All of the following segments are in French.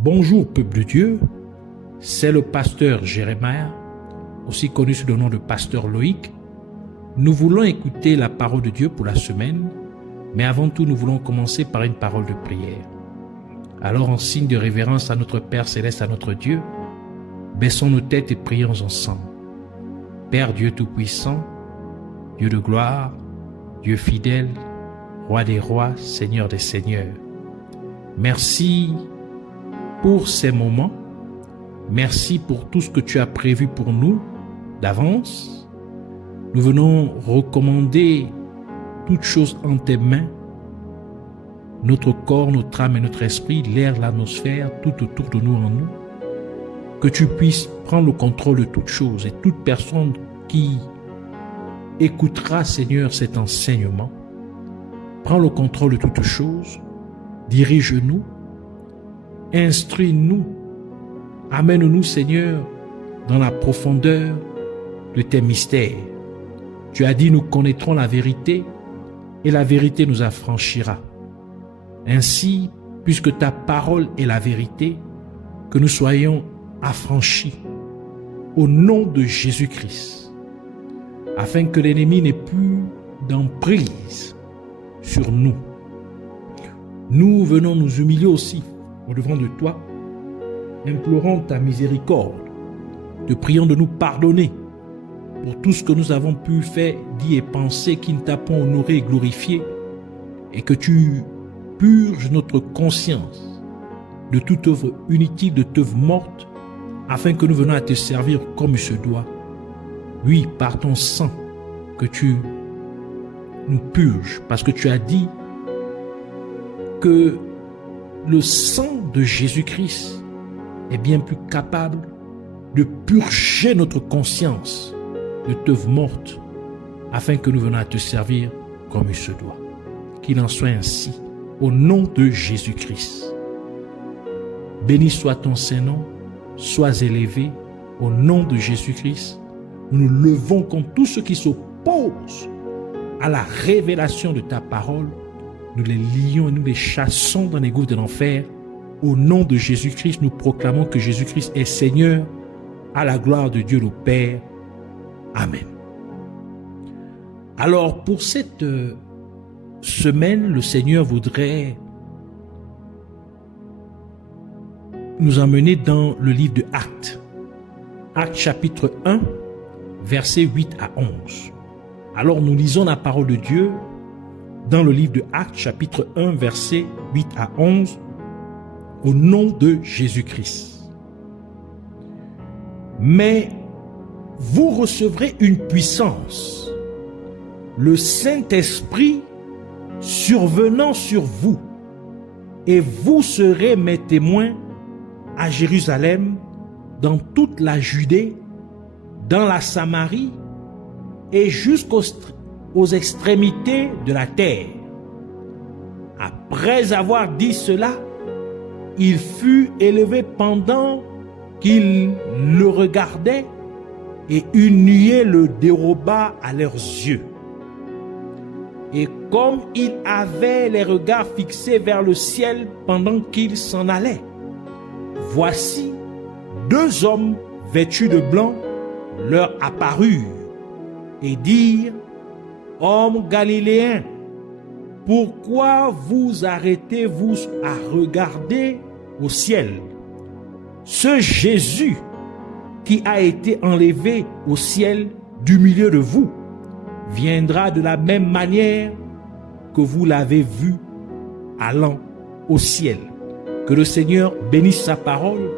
Bonjour peuple de Dieu, c'est le pasteur Jérémia, aussi connu sous le nom de pasteur Loïc. Nous voulons écouter la parole de Dieu pour la semaine, mais avant tout nous voulons commencer par une parole de prière. Alors en signe de révérence à notre Père Céleste, à notre Dieu, baissons nos têtes et prions ensemble. Père Dieu Tout-Puissant, Dieu de gloire, Dieu fidèle, Roi des rois, Seigneur des seigneurs, merci pour ces moments, merci pour tout ce que tu as prévu pour nous d'avance. Nous venons recommander toutes choses en tes mains, notre corps, notre âme et notre esprit, l'air, l'atmosphère, tout autour de nous en nous. Que tu puisses prendre le contrôle de toutes choses et toute personne qui écoutera, Seigneur, cet enseignement, prends le contrôle de toutes choses, dirige-nous, instruis-nous, amène-nous, Seigneur, dans la profondeur de tes mystères. Tu as dit, nous connaîtrons la vérité et la vérité nous affranchira. Ainsi, puisque ta parole est la vérité, que nous soyons affranchis au nom de Jésus-Christ, afin que l'ennemi n'ait plus d'emprise sur nous. Nous venons nous humilier aussi au-devant de toi, implorant ta miséricorde, te priant de nous pardonner pour tout ce que nous avons pu faire, dire et penser qui ne t'a pas honoré et glorifié, et que tu purges notre conscience de toute œuvre inutile, de toute œuvre morte, afin que nous venions à te servir comme il se doit. Oui, par ton sang, que tu nous purges, parce que tu as dit que le sang de Jésus-Christ est bien plus capable de purger notre conscience de t'œuvre morte, afin que nous venions à te servir comme il se doit. Qu'il en soit ainsi, au nom de Jésus-Christ. Béni soit ton Saint-Nom, sois élevé, au nom de Jésus-Christ. Nous nous levons contre tout ce qui s'oppose à la révélation de ta parole. Nous les lions et nous les chassons dans les gouffres de l'enfer. Au nom de Jésus-Christ, nous proclamons que Jésus-Christ est Seigneur, à la gloire de Dieu le Père. Amen. Alors, pour cette semaine, le Seigneur voudrait nous emmener dans le livre de Actes. Actes chapitre 1, versets 8 à 11. Alors, nous lisons la parole de Dieu dans le livre de Actes, chapitre 1, versets 8 à 11, au nom de Jésus-Christ. Mais vous recevrez une puissance, le Saint-Esprit survenant sur vous, et vous serez mes témoins à Jérusalem, dans toute la Judée, dans la Samarie et jusqu'aux extrémités de la terre. Après avoir dit cela, il fut élevé pendant qu'ils le regardaient, et une nuée le déroba à leurs yeux. Et comme il avait les regards fixés vers le ciel pendant qu'il s'en allait, voici, deux hommes vêtus de blanc leur apparurent et dirent: Hommes galiléens, pourquoi vous arrêtez-vous à regarder au ciel? Ce Jésus qui a été enlevé au ciel du milieu de vous viendra de la même manière que vous l'avez vu allant au ciel. Que le Seigneur bénisse sa parole,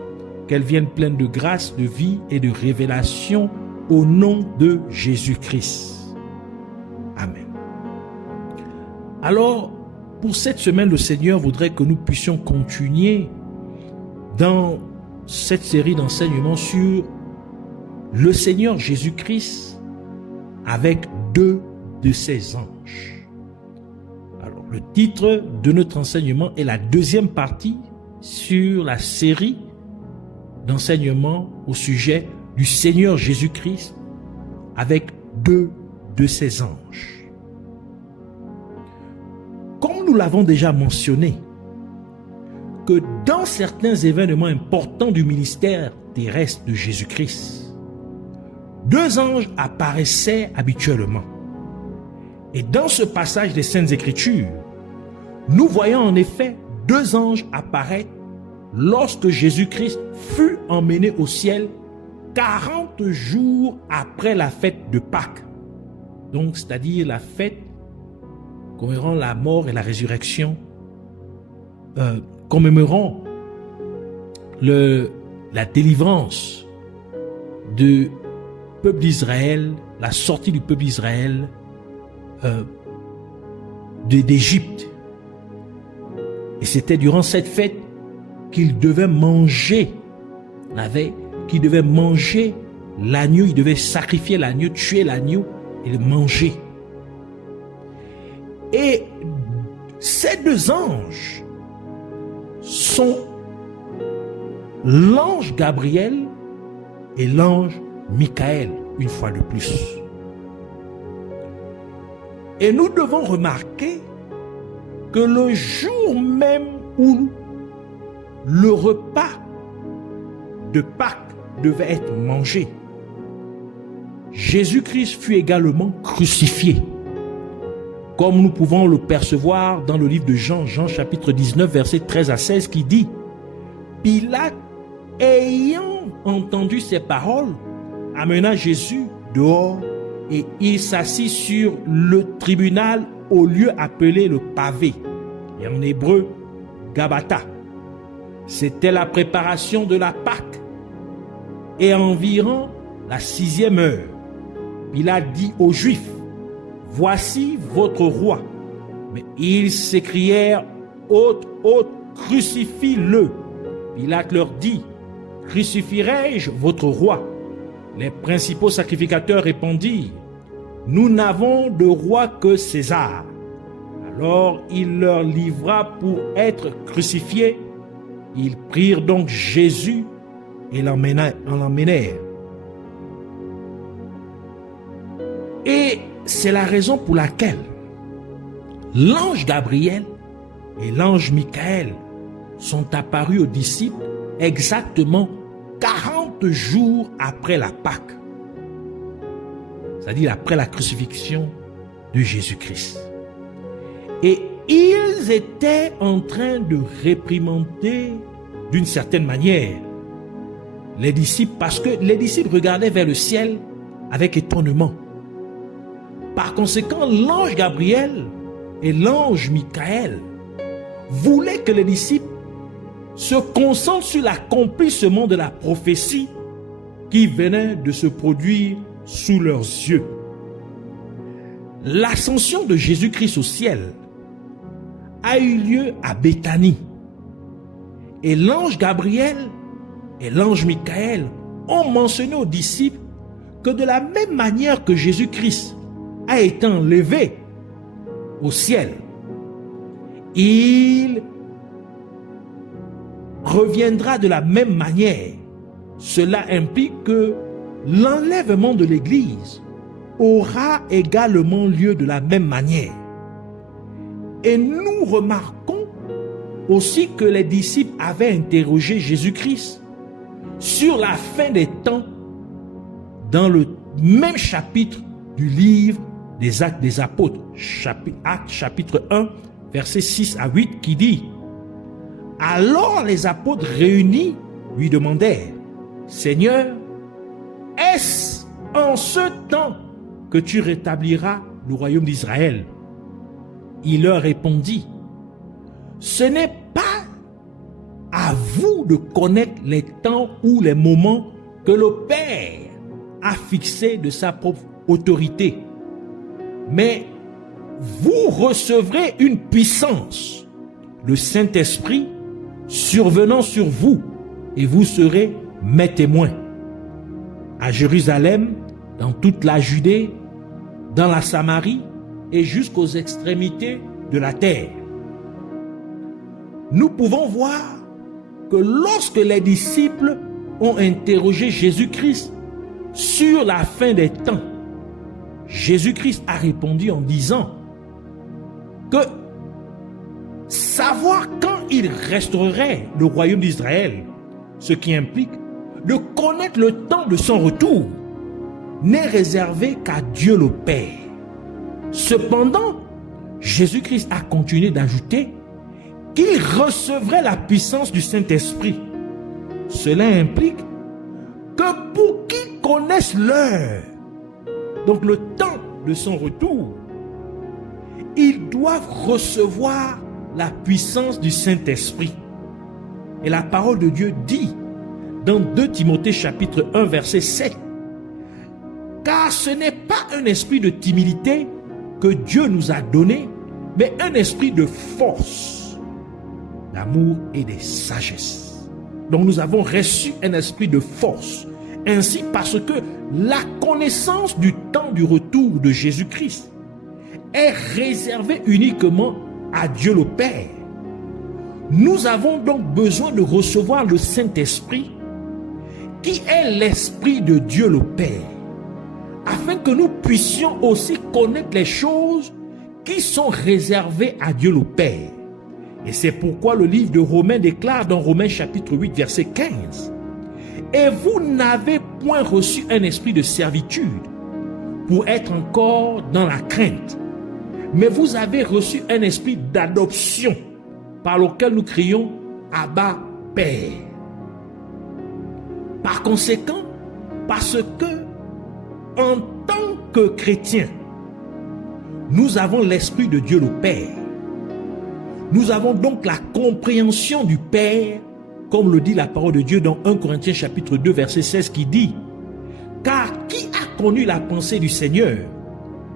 qu'elle vienne pleine de grâce, de vie et de révélation au nom de Jésus-Christ. Amen. Alors, pour cette semaine, le Seigneur voudrait que nous puissions continuer dans cette série d'enseignements sur le Seigneur Jésus-Christ avec deux de ses anges. Alors, le titre de notre enseignement est la deuxième partie sur la série d'enseignements au sujet du Seigneur Jésus-Christ avec deux de ses anges. Comme nous l'avons déjà mentionné, que dans certains événements importants du ministère terrestre de Jésus-Christ, 2 anges apparaissaient habituellement. Et dans ce passage des Saintes Écritures, nous voyons en effet 2 anges apparaître lorsque Jésus-Christ fut emmené au ciel 40 jours après la fête de Pâques. Donc, c'est-à-dire la fête commémorant la mort et la résurrection, commémorant la délivrance du peuple d'Israël, la sortie du peuple d'Israël d'Égypte. Et c'était durant cette fête qu'il devait manger qu'il devait manger l'agneau, il devait sacrifier l'agneau, tuer l'agneau et le manger. Et ces 2 anges sont l'ange Gabriel et l'ange Michael, une fois de plus. Et nous devons remarquer que le jour même où le repas de Pâques devait être mangé, Jésus-Christ fut également crucifié, comme nous pouvons le percevoir dans le livre de Jean, Jean chapitre 19, versets 13 à 16, qui dit: Pilate, ayant entendu ces paroles, amena Jésus dehors et il s'assit sur le tribunal au lieu appelé le pavé, et en hébreu, Gabata. C'était la préparation de la Pâque. Et environ la 6e heure, Pilate dit aux Juifs: Voici votre roi. Mais ils s'écrièrent: Ôte, ôte, crucifie-le. Pilate leur dit: Crucifierai-je votre roi? Les principaux sacrificateurs répondirent: Nous n'avons de roi que César. Alors il leur livra pour être crucifié. Ils prirent donc Jésus et l'emmenèrent. Et c'est la raison pour laquelle l'ange Gabriel et l'ange Michael sont apparus aux disciples exactement 40 jours après la Pâque, c'est-à-dire après la crucifixion de Jésus-Christ. Et ils étaient en train de réprimander d'une certaine manière les disciples, parce que les disciples regardaient vers le ciel avec étonnement. Par conséquent, l'ange Gabriel et l'ange Michael voulaient que les disciples se concentrent sur l'accomplissement de la prophétie qui venait de se produire sous leurs yeux. L'ascension de Jésus-Christ au ciel a eu lieu à Béthanie. Et l'ange Gabriel et l'ange Michael ont mentionné aux disciples que de la même manière que Jésus-Christ a été enlevé au ciel, il reviendra de la même manière. Cela implique que l'enlèvement de l'Église aura également lieu de la même manière. Et nous remarquons aussi que les disciples avaient interrogé Jésus-Christ sur la fin des temps dans le même chapitre du livre des Actes des Apôtres, Actes chapitre 1, versets 6 à 8, qui dit: Alors les apôtres réunis lui demandèrent: Seigneur, est-ce en ce temps que tu rétabliras le royaume d'Israël? Il leur répondit: Ce n'est pas à vous de connaître les temps ou les moments que le Père a fixés de sa propre autorité, mais vous recevrez une puissance, le Saint-Esprit survenant sur vous, et vous serez mes témoins à Jérusalem, dans toute la Judée, dans la Samarie et jusqu'aux extrémités de la terre. Nous pouvons voir que lorsque les disciples ont interrogé Jésus-Christ sur la fin des temps, Jésus-Christ a répondu en disant que savoir quand il restaurerait le royaume d'Israël, ce qui implique de connaître le temps de son retour, n'est réservé qu'à Dieu le Père. Cependant, Jésus-Christ a continué d'ajouter qu'il recevrait la puissance du Saint-Esprit. Cela implique que pour qui connaissent l'heure, donc le temps de son retour, ils doivent recevoir la puissance du Saint-Esprit. Et la parole de Dieu dit dans 2 Timothée chapitre 1 verset 7, car ce n'est pas un esprit de timidité que Dieu nous a donné, mais un esprit de force, d'amour et de sagesse. Donc nous avons reçu un esprit de force, ainsi parce que la connaissance du temps du retour de Jésus-Christ est réservée uniquement à Dieu le Père. Nous avons donc besoin de recevoir le Saint-Esprit, qui est l'Esprit de Dieu le Père, afin que nous puissions aussi connaître les choses qui sont réservées à Dieu le Père. Et c'est pourquoi le livre de Romains déclare dans Romains chapitre 8 verset 15, « Et vous n'avez point reçu un esprit de servitude pour être encore dans la crainte, mais vous avez reçu un esprit d'adoption par lequel nous crions « Abba, Père ». Par conséquent, parce que, en tant que chrétiens, nous avons l'Esprit de Dieu le Père. Nous avons donc la compréhension du Père, comme le dit la parole de Dieu dans 1 Corinthiens chapitre 2 verset 16 qui dit « Car qui a connu la pensée du Seigneur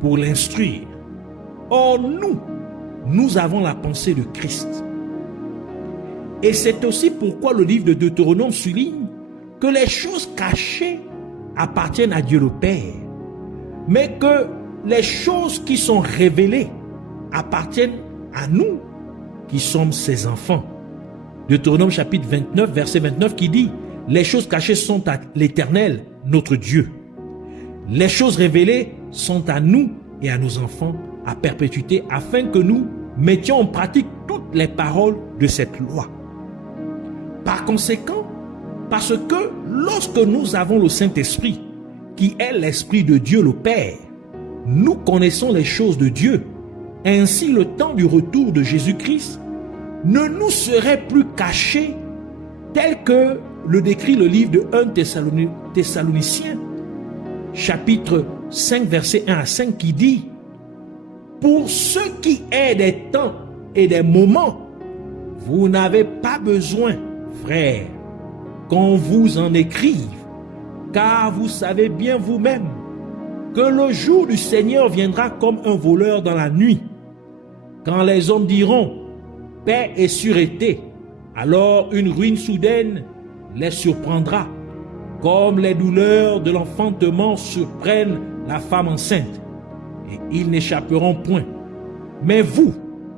pour l'instruire? Or nous avons la pensée de Christ. » Et c'est aussi pourquoi le livre de Deutéronome souligne que les choses cachées appartiennent à Dieu le Père, mais que les choses qui sont révélées appartiennent à nous qui sommes ses enfants. Deutéronome chapitre 29 verset 29 qui dit « Les choses cachées sont à l'Éternel, notre Dieu. Les choses révélées sont à nous et à nos enfants à perpétuité, afin que nous mettions en pratique toutes les paroles de cette loi. » Par conséquent, parce que lorsque nous avons le Saint-Esprit, qui est l'Esprit de Dieu le Père, nous connaissons les choses de Dieu. Ainsi, le temps du retour de Jésus-Christ ne nous serait plus caché, tel que le décrit le livre de 1 Thessaloniciens, chapitre 5, verset 1 à 5, qui dit « Pour ce qui est des temps et des moments, vous n'avez pas besoin, frères, qu'on vous en écrive, car vous savez bien vous-même que le jour du Seigneur viendra comme un voleur dans la nuit. Quand les hommes diront « paix et sûreté », alors une ruine soudaine les surprendra, comme les douleurs de l'enfantement surprennent la femme enceinte, et ils n'échapperont point. Mais vous,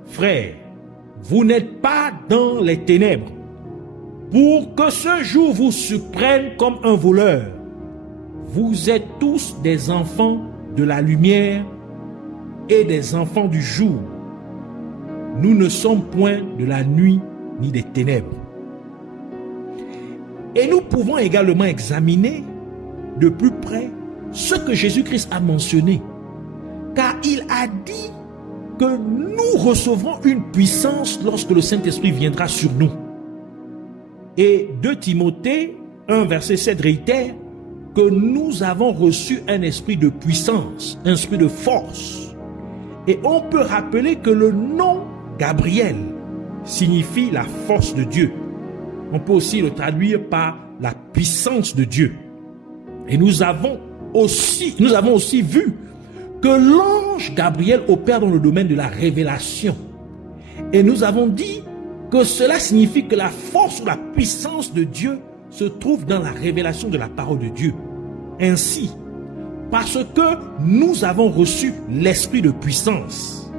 frères, vous n'êtes pas dans les ténèbres, pour que ce jour vous surprenne comme un voleur. Vous êtes tous des enfants de la lumière et des enfants du jour. Nous ne sommes point de la nuit ni des ténèbres. Et nous pouvons également examiner de plus près ce que Jésus-Christ a mentionné, car il a dit que nous recevrons une puissance lorsque le Saint-Esprit viendra sur nous. Et 2 Timothée 1 verset 7 réitère que nous avons reçu un esprit de puissance, un esprit de force. Et on peut rappeler que le nom Gabriel signifie la force de Dieu. On peut aussi le traduire par la puissance de Dieu. Et nous avons aussi vu que l'ange Gabriel opère dans le domaine de la révélation. Et nous avons dit que cela signifie que la force ou la puissance de Dieu se trouve dans la révélation de la parole de Dieu. Ainsi, parce que nous avons reçu l'esprit de puissance,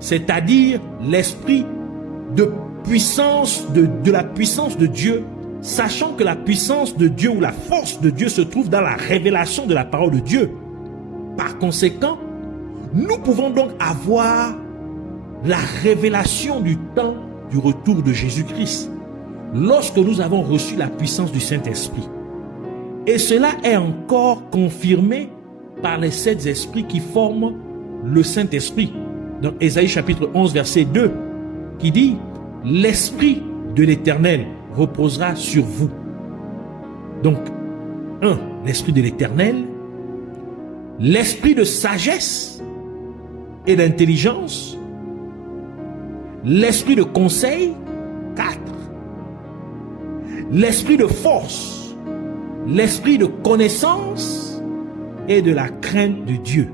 c'est-à-dire l'esprit de puissance, de la puissance de Dieu, sachant que la puissance de Dieu ou la force de Dieu se trouve dans la révélation de la parole de Dieu. Par conséquent, nous pouvons donc avoir la révélation du temps du retour de Jésus-Christ, lorsque nous avons reçu la puissance du Saint-Esprit. Et cela est encore confirmé par les 7 esprits qui forment le Saint-Esprit. Dans Ésaïe chapitre 11, verset 2, qui dit « L'Esprit de l'Éternel reposera sur vous. » Donc, 1. L'Esprit de l'Éternel, l'Esprit de sagesse et d'intelligence, l'Esprit de conseil, 4. L'Esprit de force, l'Esprit de connaissance et de la crainte de Dieu.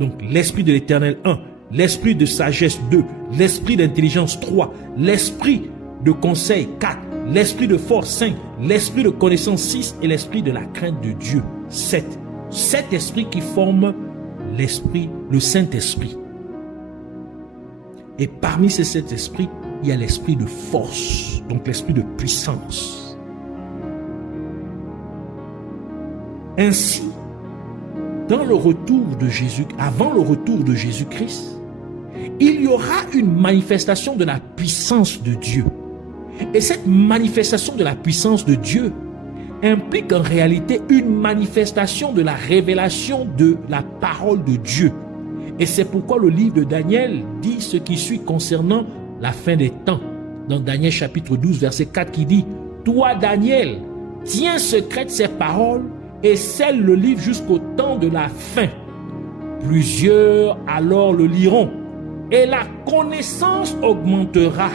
Donc, l'Esprit de l'Éternel, 1. L'Esprit de sagesse, 2. L'Esprit d'intelligence, 3. L'Esprit de conseil, 4. L'Esprit de force, 5. L'Esprit de connaissance, 6. Et l'Esprit de la crainte de Dieu, 7. 7 esprits qui forment l'Esprit, le Saint-Esprit. Et parmi ces 7 esprits, il y a l'Esprit de force, donc l'Esprit de puissance. Ainsi, dans le retour de Jésus, avant le retour de Jésus-Christ, il y aura une manifestation de la puissance de Dieu. Et cette manifestation de la puissance de Dieu implique en réalité une manifestation de la révélation de la parole de Dieu. Et c'est pourquoi le livre de Daniel dit ce qui suit concernant la fin des temps. Dans Daniel chapitre 12, verset 4 qui dit « Toi, Daniel, tiens secrète ces paroles et scelle le livre jusqu'au temps de la fin. Plusieurs alors le liront et la connaissance augmentera. »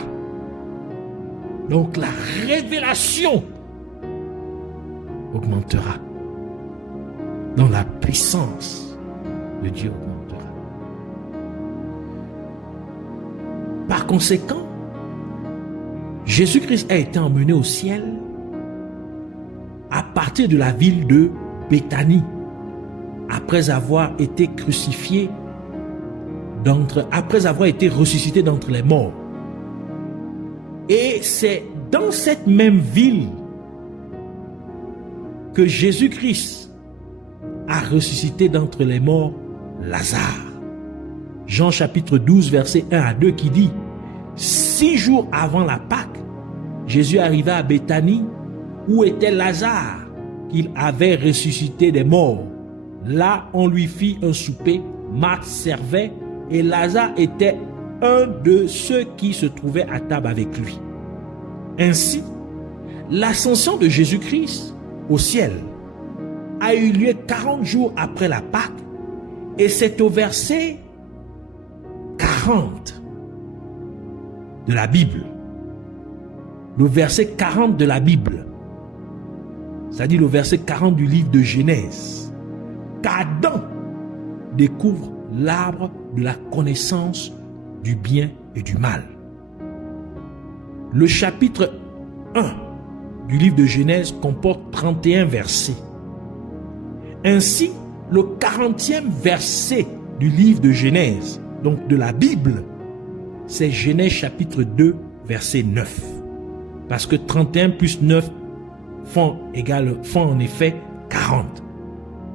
Donc la révélation augmentera. Donc la puissance de Dieu augmentera. Par conséquent, Jésus-Christ a été emmené au ciel à partir de la ville de Béthanie, après avoir été crucifié, après avoir été ressuscité d'entre les morts. Et c'est dans cette même ville que Jésus-Christ a ressuscité d'entre les morts Lazare. Jean chapitre 12, verset 1 à 2 qui dit « 6 jours avant la Pâque, Jésus arriva à Béthanie où était Lazare qu'il avait ressuscité des morts. Là, on lui fit un souper, Marthe servait et Lazare était un de ceux qui se trouvaient à table avec lui. » Ainsi, l'ascension de Jésus-Christ au ciel a eu lieu 40 jours après la Pâque et c'est au verset 40 de la Bible. Le verset 40 de la Bible, c'est-à-dire le verset 40 du livre de Genèse, qu'Adam découvre l'arbre de la connaissance du bien et du mal. Le chapitre 1 du livre de Genèse comporte 31 versets. Ainsi, le 40e verset du livre de Genèse, donc de la Bible, c'est Genèse chapitre 2, verset 9. Parce que 31 plus 9 font en effet 40.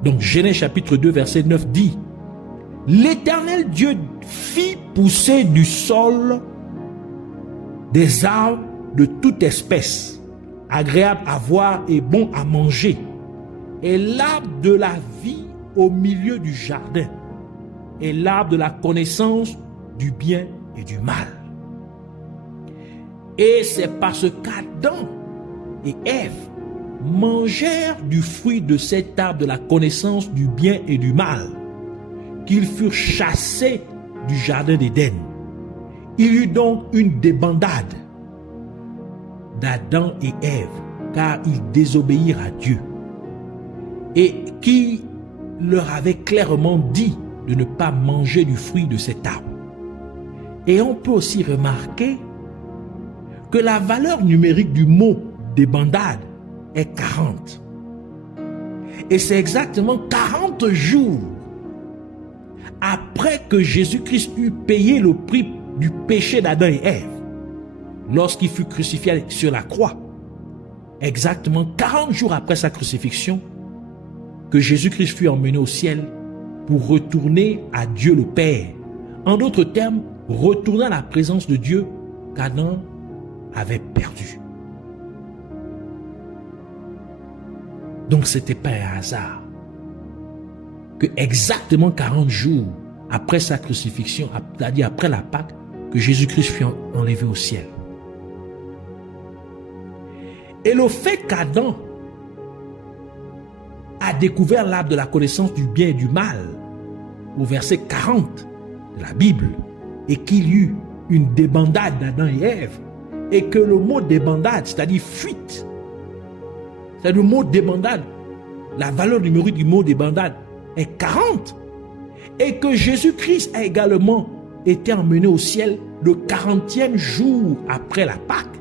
Donc Genèse chapitre 2, verset 9 dit « L'Éternel Dieu fit pousser du sol des arbres de toute espèce, agréables à voir et bons à manger, et l'arbre de la vie au milieu du jardin, et l'arbre de la connaissance du bien et du mal. Et c'est parce qu'Adam et Ève mangèrent du fruit de cet arbre de la connaissance du bien et du mal qu'ils furent chassés du jardin d'Éden. Il y eut donc une débandade d'Adam et Ève, car ils désobéirent à Dieu, et qui leur avait clairement dit de ne pas manger du fruit de cet arbre. Et on peut aussi remarquer que la valeur numérique du mot débandade est 40. Et c'est exactement 40 jours après que Jésus-Christ eut payé le prix du péché d'Adam et Ève, lorsqu'il fut crucifié sur la croix. Exactement 40 jours après sa crucifixion, que Jésus-Christ fut emmené au ciel pour retourner à Dieu le Père. En d'autres termes, retourner à la présence de Dieu qu'Adam avait perdu. Donc ce n'était pas un hasard que exactement 40 jours après sa crucifixion, c'est-à-dire après la Pâque, que Jésus-Christ fut enlevé au ciel. Et le fait qu'Adam a découvert l'arbre de la connaissance du bien et du mal, au verset 40 de la Bible, et qu'il y eut une débandade d'Adam et Ève, et que le mot débandade, c'est-à-dire fuite, c'est le mot débandade, la valeur numérique du mot débandade est 40, et que Jésus-Christ a également été emmené au ciel le 40e jour après la Pâque.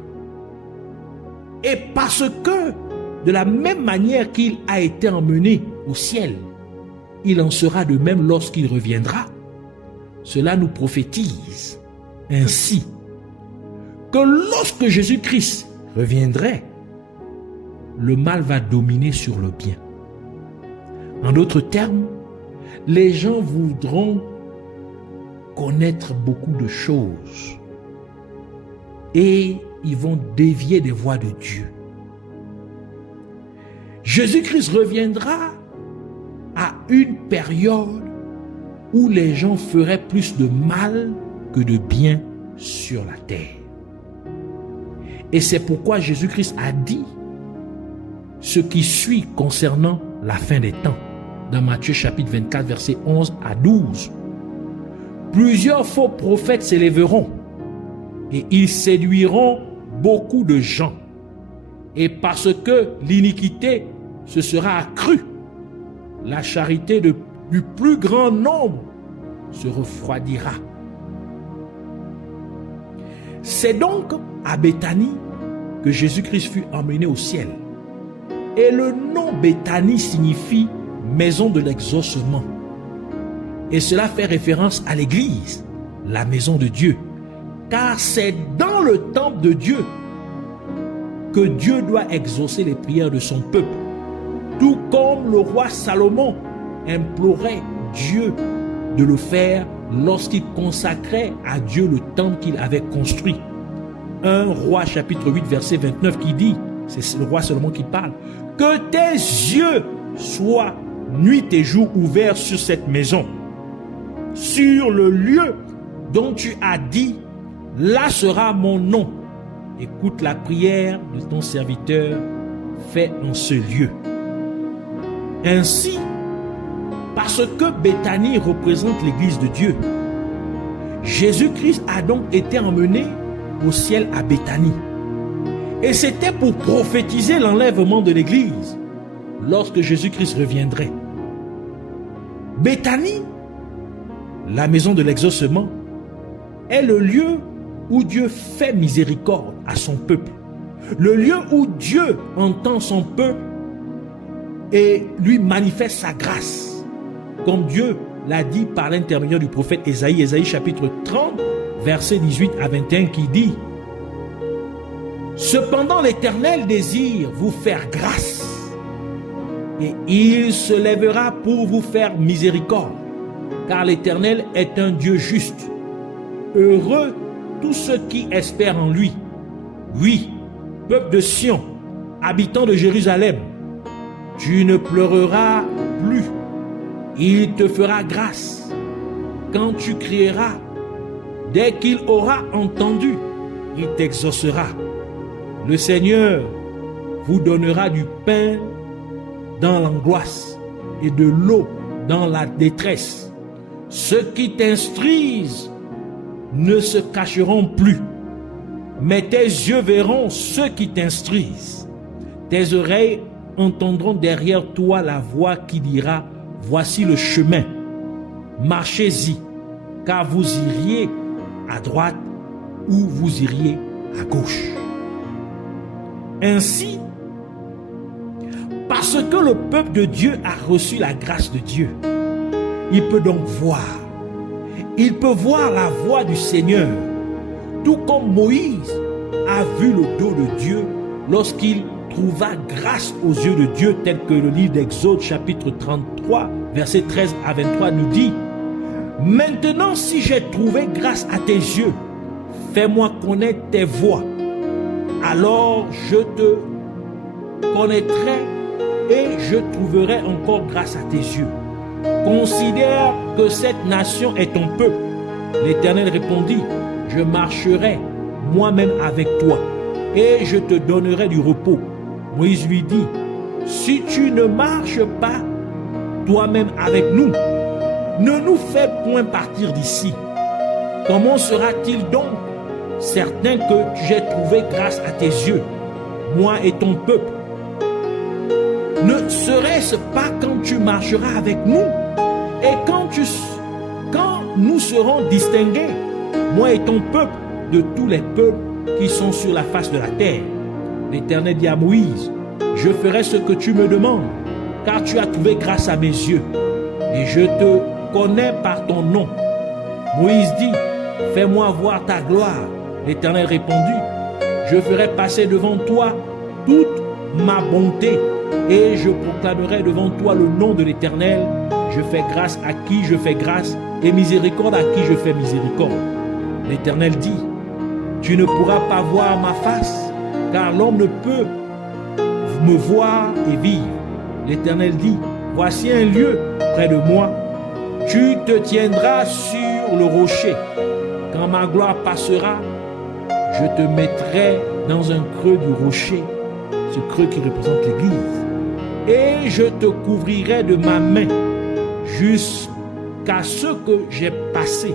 Et parce que, de la même manière qu'il a été emmené au ciel, il en sera de même lorsqu'il reviendra. Cela nous prophétise ainsi que lorsque Jésus-Christ reviendrait, le mal va dominer sur le bien. En d'autres termes, les gens voudront connaître beaucoup de choses et ils vont dévier des voies de Dieu. Jésus-Christ reviendra à une période où les gens feraient plus de mal que de bien sur la terre. Et c'est pourquoi Jésus-Christ a dit ce qui suit concernant la fin des temps, dans Matthieu chapitre 24, versets 11 à 12. Plusieurs faux prophètes s'élèveront et ils séduiront beaucoup de gens. Et parce que l'iniquité se sera accrue, la charité du plus grand nombre se refroidira. C'est donc à Béthanie que Jésus-Christ fut emmené au ciel. Et le nom Béthanie signifie maison de l'exaucement. Et cela fait référence à l'église, la maison de Dieu. Car c'est dans le temple de Dieu que Dieu doit exaucer les prières de son peuple. Tout comme le roi Salomon implorait Dieu de le faire lorsqu'il consacrait à Dieu le temple qu'il avait construit. 1 Roi chapitre 8 verset 29 qui dit, c'est le roi Salomon qui parle, que tes yeux soient nuit et jour ouverts sur cette maison, sur le lieu dont tu as dit, là sera mon nom. Écoute la prière de ton serviteur fait en ce lieu. Ainsi, parce que Béthanie représente l'église de Dieu, Jésus-Christ a donc été emmené au ciel à Béthanie. Et c'était pour prophétiser l'enlèvement de l'église lorsque Jésus-Christ reviendrait. Béthanie, la maison de l'exaucement, est le lieu où Dieu fait miséricorde à son peuple. Le lieu où Dieu entend son peuple et lui manifeste sa grâce. Comme Dieu l'a dit par l'intermédiaire du prophète Ésaïe, Ésaïe chapitre 30, versets 18 à 21 qui dit: Cependant l'Éternel désire vous faire grâce et il se lèvera pour vous faire miséricorde, car l'Éternel est un Dieu juste. Heureux tous ceux qui espèrent en lui. Oui, peuple de Sion, habitants de Jérusalem, tu ne pleureras plus. Il te fera grâce quand tu crieras. Dès qu'il aura entendu, il t'exaucera. Le Seigneur vous donnera du pain dans l'angoisse et de l'eau dans la détresse. Ceux qui t'instruisent ne se cacheront plus, mais tes yeux verront ceux qui t'instruisent. Tes oreilles entendront derrière toi la voix qui dira: voici le chemin, marchez-y, car vous iriez à droite ou vous iriez à gauche. Ainsi, parce que le peuple de Dieu a reçu la grâce de Dieu, il peut donc voir. Il peut voir la voix du Seigneur, tout comme Moïse a vu le dos de Dieu lorsqu'il trouva grâce aux yeux de Dieu, tel que le livre d'Exode chapitre 33, versets 13 à 23 nous dit: Maintenant, si j'ai trouvé grâce à tes yeux, fais-moi connaître tes voies. Alors je te connaîtrai et je trouverai encore grâce à tes yeux. Considère que cette nation est ton peuple. L'Éternel répondit, je marcherai moi-même avec toi et je te donnerai du repos. Moïse lui dit, si tu ne marches pas toi-même avec nous, ne nous fais point partir d'ici. Comment sera-t-il donc certain que j'ai trouvé grâce à tes yeux, moi et ton peuple? Ne serait-ce pas quand tu marcheras avec nous et quand nous serons distingués, moi et ton peuple, de tous les peuples qui sont sur la face de la terre? L'Éternel dit à Moïse, je ferai ce que tu me demandes, car tu as trouvé grâce à mes yeux, et je te connais par ton nom. Moïse dit, fais-moi voir ta gloire. L'Éternel répondit, je ferai passer devant toi toute ma bonté, et je proclamerai devant toi le nom de l'Éternel. Je fais grâce à qui je fais grâce, et miséricorde à qui je fais miséricorde. L'Éternel dit, tu ne pourras pas voir ma face, car l'homme ne peut me voir et vivre. L'Éternel dit, voici un lieu près de moi, tu te tiendras sur le rocher. Quand ma gloire passera, je te mettrai dans un creux du rocher, ce creux qui représente l'Église, et je te couvrirai de ma main jusqu'à ce que j'ai passé.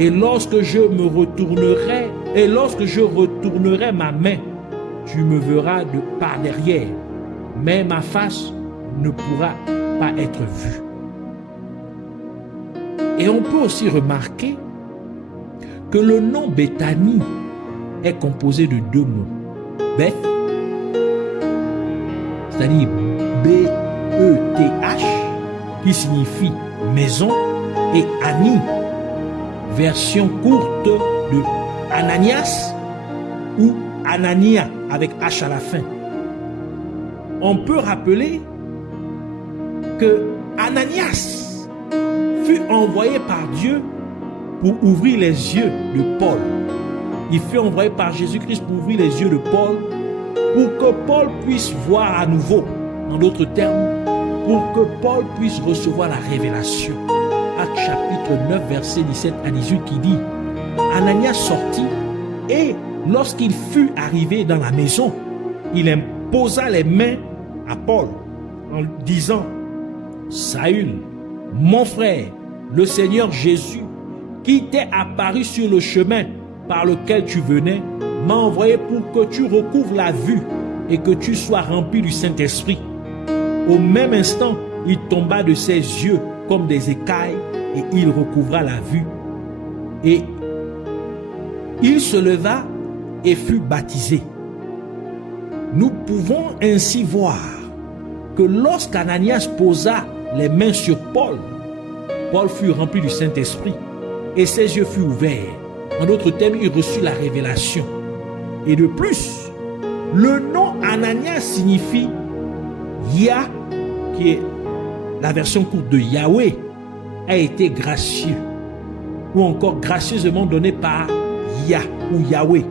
Et lorsque je retournerai ma main, tu me verras par derrière, mais ma face ne pourra pas être vue. Et on peut aussi remarquer que le nom Béthanie est composé de deux mots. Beth, c'est-à-dire B-E-T-H, qui signifie maison, et Ani, version courte de Ananias ou Anania avec H à la fin. On peut rappeler que Ananias fut envoyé par Dieu pour ouvrir les yeux de Paul. Il fut envoyé par Jésus-Christ pour ouvrir les yeux de Paul, pour que Paul puisse voir à nouveau. En d'autres termes, pour que Paul puisse recevoir la révélation. Actes chapitre 9, verset 17 à 18 qui dit, Ananias sortit et lorsqu'il fut arrivé dans la maison, il imposa les mains à Paul en disant, Saül, mon frère, le Seigneur Jésus, qui t'est apparu sur le chemin par lequel tu venais, m'a envoyé pour que tu recouvres la vue et que tu sois rempli du Saint-Esprit. Au même instant, il tomba de ses yeux comme des écailles et il recouvra la vue. Et il se leva et fut baptisé. Nous pouvons ainsi voir que lorsqu'Ananias posa les mains sur Paul, Paul fut rempli du Saint-Esprit et ses yeux furent ouverts. En d'autres termes, il reçut la révélation. Et de plus, le nom Ananias signifie Yah, qui est la version courte de Yahweh, a été gracieux, ou encore gracieusement donné par Yah ou Yahweh.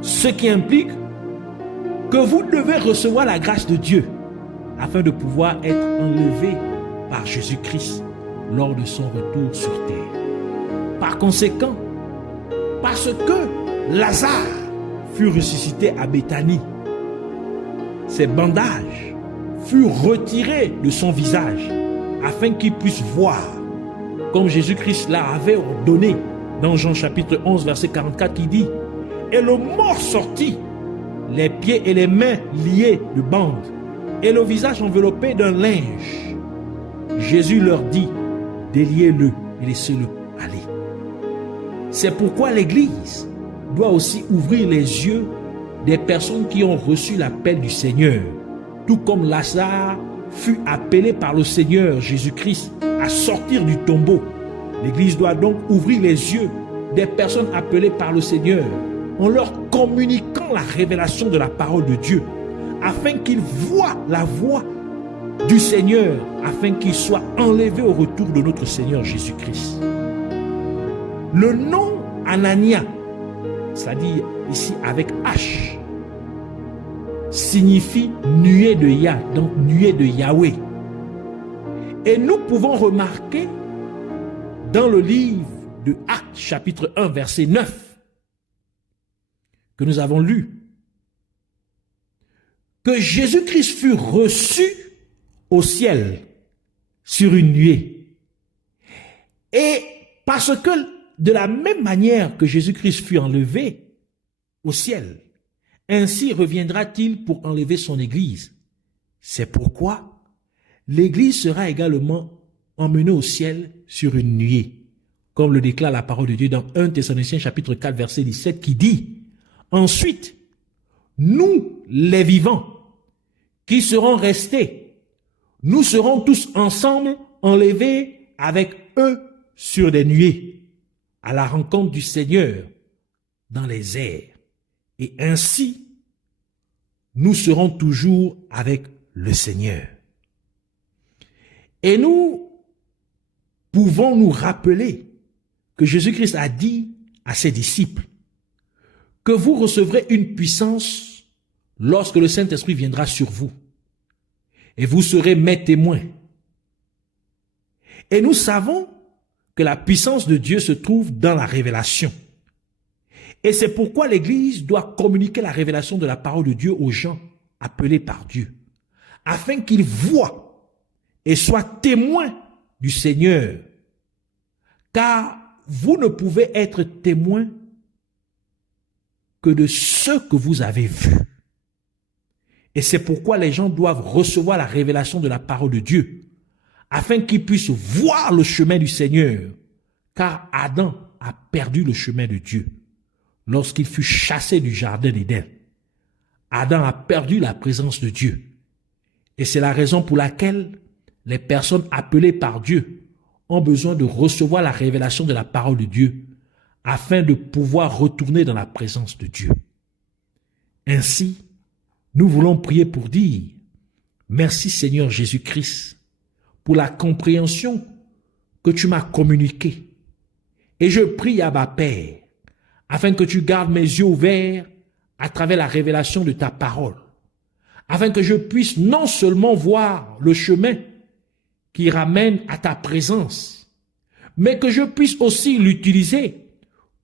Ce qui implique que vous devez recevoir la grâce de Dieu afin de pouvoir être enlevé par Jésus-Christ lors de son retour sur terre. Par conséquent, parce que Lazare fut ressuscité à Béthanie, ses bandages furent retirés de son visage afin qu'il puisse voir, comme Jésus-Christ l'avait ordonné dans Jean chapitre 11 verset 44 qui dit, et le mort sortit, les pieds et les mains liés de bandes et le visage enveloppé d'un linge. Jésus leur dit, déliez-le et laissez-le aller. C'est pourquoi l'Église doit aussi ouvrir les yeux des personnes qui ont reçu l'appel du Seigneur, tout comme Lazare fut appelé par le Seigneur Jésus-Christ à sortir du tombeau. L'Église doit donc ouvrir les yeux des personnes appelées par le Seigneur en leur communiquant la révélation de la parole de Dieu, afin qu'ils voient la voix du Seigneur, afin qu'ils soient enlevés au retour de notre Seigneur Jésus-Christ. Le nom Anania, c'est-à-dire ici avec H, signifie nuée de Yah, donc nuée de Yahweh. Et nous pouvons remarquer dans le livre de Actes, chapitre 1, verset 9, que nous avons lu, que Jésus-Christ fut reçu au ciel sur une nuée. Et parce que de la même manière que Jésus-Christ fut enlevé au ciel, ainsi reviendra-t-il pour enlever son Église. C'est pourquoi l'Église sera également emmenée au ciel sur une nuée, comme le déclare la parole de Dieu dans 1 Thessaloniciens chapitre 4 verset 17 qui dit « Ensuite, nous les vivants qui serons restés, nous serons tous ensemble enlevés avec eux sur des nuées à la rencontre du Seigneur dans les airs. Et ainsi, nous serons toujours avec le Seigneur. » Et nous pouvons nous rappeler que Jésus-Christ a dit à ses disciples que vous recevrez une puissance lorsque le Saint-Esprit viendra sur vous. Et vous serez mes témoins. Et nous savons que la puissance de Dieu se trouve dans la révélation. Et c'est pourquoi l'Église doit communiquer la révélation de la parole de Dieu aux gens appelés par Dieu, afin qu'ils voient et soient témoins du Seigneur. Car vous ne pouvez être témoin que de ce que vous avez vu. Et c'est pourquoi les gens doivent recevoir la révélation de la parole de Dieu, afin qu'ils puissent voir le chemin du Seigneur. Car Adam a perdu le chemin de Dieu lorsqu'il fut chassé du jardin d'Éden. Adam a perdu la présence de Dieu. Et c'est la raison pour laquelle les personnes appelées par Dieu ont besoin de recevoir la révélation de la parole de Dieu afin de pouvoir retourner dans la présence de Dieu. Ainsi, nous voulons prier pour dire « Merci Seigneur Jésus-Christ pour la compréhension que tu m'as communiquée. Et je prie Abba Père afin que tu gardes mes yeux ouverts à travers la révélation de ta parole, afin que je puisse non seulement voir le chemin qui ramène à ta présence, mais que je puisse aussi l'utiliser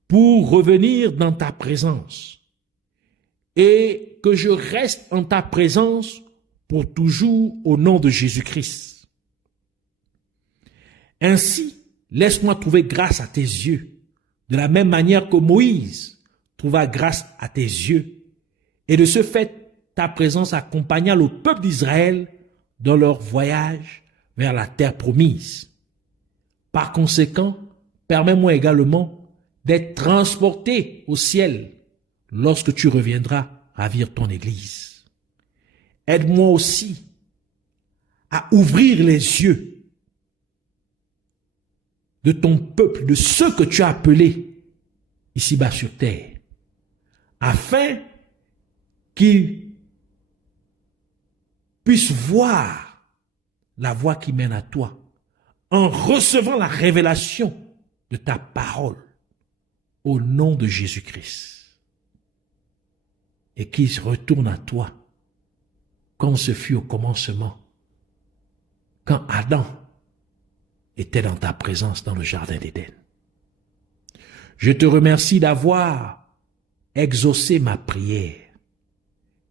pour revenir dans ta présence et que je reste en ta présence pour toujours au nom de Jésus-Christ. Ainsi, laisse-moi trouver grâce à tes yeux, de la même manière que Moïse trouva grâce à tes yeux, et de ce fait, ta présence accompagna le peuple d'Israël dans leur voyage vers la terre promise. Par conséquent, permets-moi également d'être transporté au ciel lorsque tu reviendras ravir ton Église. Aide-moi aussi à ouvrir les yeux de ton peuple, de ceux que tu as appelés ici-bas sur terre, afin qu'ils puissent voir la voie qui mène à toi, en recevant la révélation de ta parole au nom de Jésus-Christ, et qu'ils retournent à toi comme ce fut au commencement, quand Adam était dans ta présence dans le jardin d'Éden. Je te remercie d'avoir exaucé ma prière.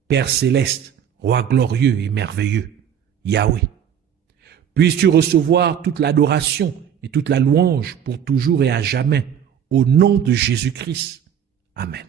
Père céleste, Roi glorieux et merveilleux, Yahweh, puisses-tu recevoir toute l'adoration et toute la louange pour toujours et à jamais, au nom de Jésus-Christ. Amen.